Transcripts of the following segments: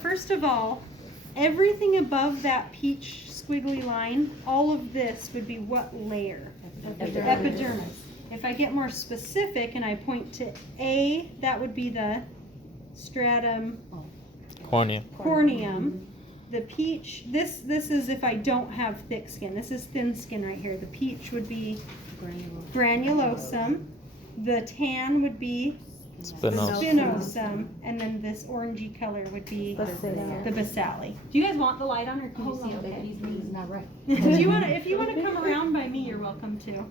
First of all, everything above that peach squiggly line, all of this would be what layer? Epidermis. If I get more specific and I point to A, that would be the stratum corneum. The peach, this is if I don't have thick skin. This is thin skin right here. The peach would be granulosum. The tan would be spinosum. And then this orangey color would be the basale. Do you guys want the light on, or can you see okay? He's not right. If you want to come around by me, you're welcome to.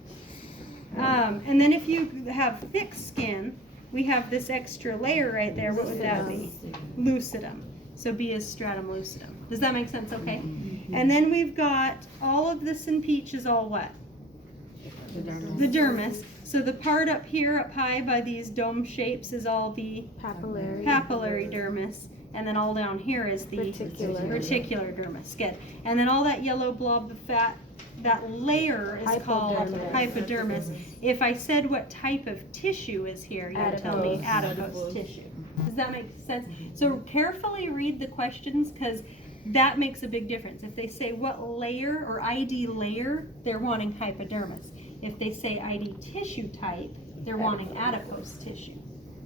And then if you have thick skin, we have this extra layer right there. What would that be? Lucidum. So B is stratum lucidum. Does that make sense? Okay. And then we've got all of this in peach is all what? The dermis. So the part up here, up high by these dome shapes is all the papillary dermis. And then all down here is the reticular dermis. Good. And then all that yellow blob of fat, that layer is called hypodermis. If I said what type of tissue is here, you would tell me adipose tissue. Does that make sense? So carefully read the questions, because that makes a big difference. If they say what layer or ID layer, they're wanting hypodermis. If they say ID tissue type, they're wanting adipose tissue.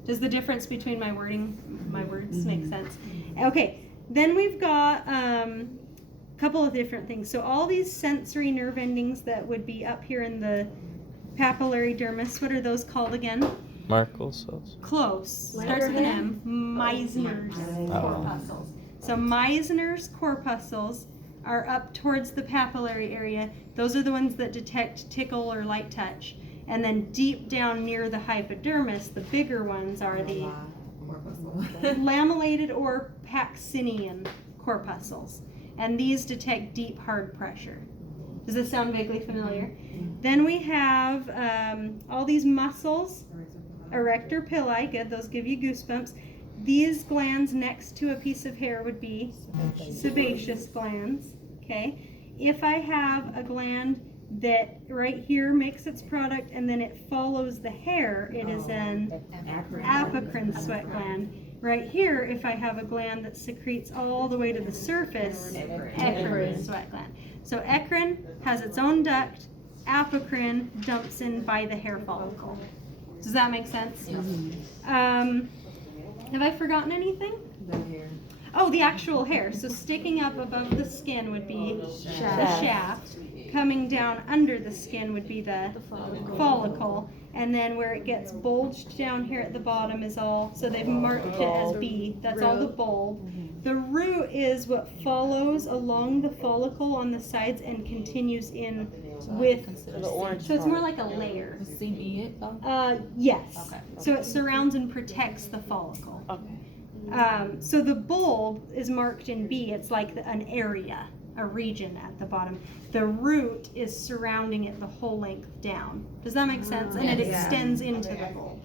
Does the difference between my words make sense? Okay, then we've got a couple of different things. So all these sensory nerve endings that would be up here in the papillary dermis, what are those called again? Merkel cells. Close. Starts with an M. Meissner's corpuscles. So Meissner's corpuscles are up towards the papillary area. Those are the ones that detect tickle or light touch. And then deep down near the hypodermis, the bigger ones are the lamellated or Paxinian corpuscles. And these detect deep, hard pressure. Does this sound vaguely familiar? Then we have all these muscles, erector pili, good, those give you goosebumps. These glands next to a piece of hair would be sebaceous glands, okay? If I have a gland that right here makes its product and then it follows the hair, it is an apocrine sweat gland. Right here, if I have a gland that secretes all the way to the surface, eccrine sweat gland. So eccrine has its own duct, apocrine dumps in by the hair follicle. Does that make sense? Have I forgotten anything? The hair. Oh, the actual hair. So sticking up above the skin would be the shaft. Coming down under the skin would be the follicle. And then where it gets bulged down here at the bottom is all, so they've marked it as B. That's all the bulb. The root is what follows along the follicle on the sides and continues in with, so it's more like a layer. Yes. Okay. So it surrounds and protects the follicle. Okay. So the bulb is marked in B. It's like an area, a region at the bottom. The root is surrounding it the whole length down. Does that make sense? And it extends into the bulb.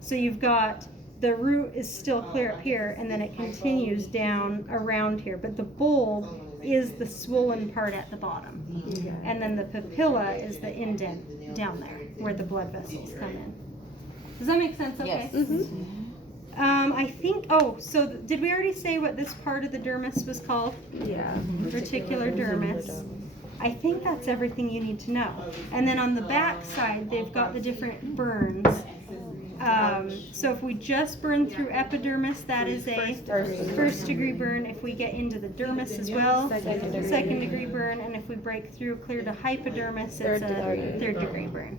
So you've got the root is still clear up here, and then it continues down around here. But the bulb is the swollen part at the bottom. And then the papilla is the indent down there where the blood vessels come in. Does that make sense? Okay. Yes. I think, so did we already say what this part of the dermis was called? Yeah. Reticular dermis. I think that's everything you need to know. And then on the back side, they've got the different burns. So if we just burn through epidermis, that is a first degree burn. If we get into the dermis as well, second degree burn. And if we break through clear to hypodermis, it's a third degree burn.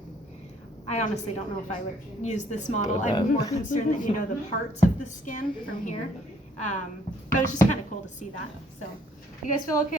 I honestly don't know if I would use this model. I'm more concerned that you know the parts of the skin from here. But it's just kind of cool to see that. So, you guys feel okay?